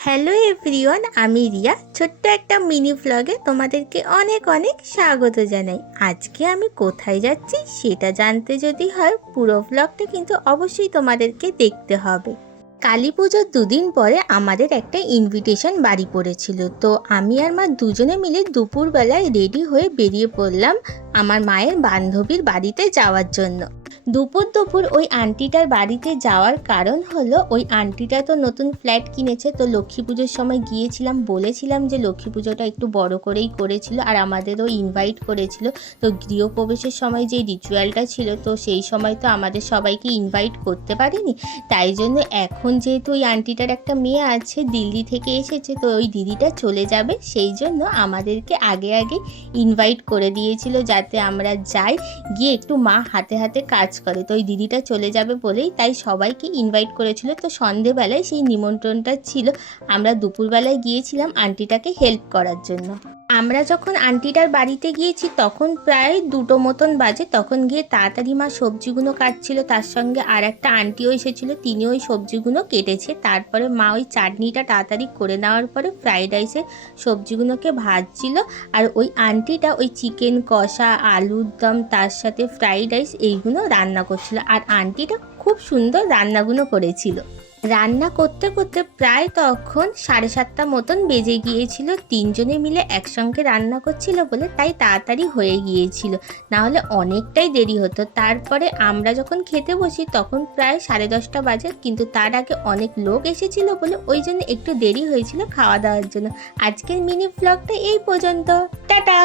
Hello everyone, আমি রিয়া। ছোট্ট একটা মিনি ভ্লগে তোমাদেরকে অনেক অনেক স্বাগত জানাই। আজকে আমি কোথায় যাচ্ছি সেটা জানতে যদি হয়, পুরো ভ্লগটা কিন্তু অবশ্যই তোমাদেরকে দেখতে হবে। কালী পুজোর দুদিন পরে আমাদের একটা ইনভিটেশন বাড়ি পড়েছিল, তো আমি আর মা দুজনে মিলে দুপুরবেলায় রেডি হয়ে বেরিয়ে পড়লাম আমার মায়ের বান্ধবীর বাড়িতে যাওয়ার জন্য। দুপুর ওই আন্টিটার বাড়িতে যাওয়ার কারণ হলো, ওই আন্টিটা তো নতুন ফ্ল্যাট কিনেছে, তো লক্ষ্মী পুজোর সময় গিয়েছিলাম, বলেছিলাম যে লক্ষ্মী পুজোটা একটু বড় করেই করেছিল আর আমাদেরও ইনভাইট করেছিল। তো গৃহপ্রবেশের সময় যে রিচুয়ালটা ছিল, তো সেই সময় তো আমাদের সবাইকে ইনভাইট করতে পারিনি। তাই জন্য এখন যেহেতু ওই আন্টিটার একটা মেয়ে আছে, দিল্লি থেকে এসেছে, তো ওই দিদিটা চলে যাবে, সেই জন্য আমাদেরকে আগে ইনভাইট করে দিয়েছিল যাতে আমরা যাই, গিয়ে একটু মা হাতে হাতে কাজ করে। তো ওই দিদিটা চলে যাবে বলেই তাই সবাইকে ইনভাইট করেছিল। তো সন্ধেবেলায় সেই নিমন্ত্রণটা ছিল, আমরা দুপুরবেলায় গিয়েছিলাম আন্টিটাকে হেল্প করার জন্য। আমরা যখন আন্টিটার বাড়িতে গিয়েছি তখন প্রায় 2টো মতন বাজে। তখন গিয়ে তাড়াতাড়ি মা সবজিগুলো কাটছিল, তার সঙ্গে আর একটা আন্টিও এসেছিলো, তিনি ওই সবজিগুলো কেটেছে। তারপরে মা ওই চাটনিটা তাড়াতাড়ি করে নেওয়ার পরে ফ্রাইড রাইসের সবজিগুলোকে ভাজছিল, আর ওই আন্টিটা ওই চিকেন কষা, আলুর দম, তার সাথে ফ্রাইড রাইস এইগুলো রান্না করছিল। আর আন্টিটা খুব সুন্দর রান্নাগুলো করেছিল। রান্না করতে করতে প্রায় তখন 7:30 মতন বেজে গিয়েছিল। তিনজনে মিলে একসঙ্গে রান্না করছিল বলে তাই তাড়াতাড়ি হয়ে গিয়েছিল, না হলে অনেকটাই দেরি হতো। তারপরে আমরা যখন খেতে বসি তখন প্রায় 10:30 বাজে, কিন্তু তার আগে অনেক লোক এসেছিল বলে ওই জন্য একটু দেরি হয়েছিল খাওয়া দাওয়ার জন্য। আজকের মিনি ভ্লগটা এই পর্যন্ত, টাটা।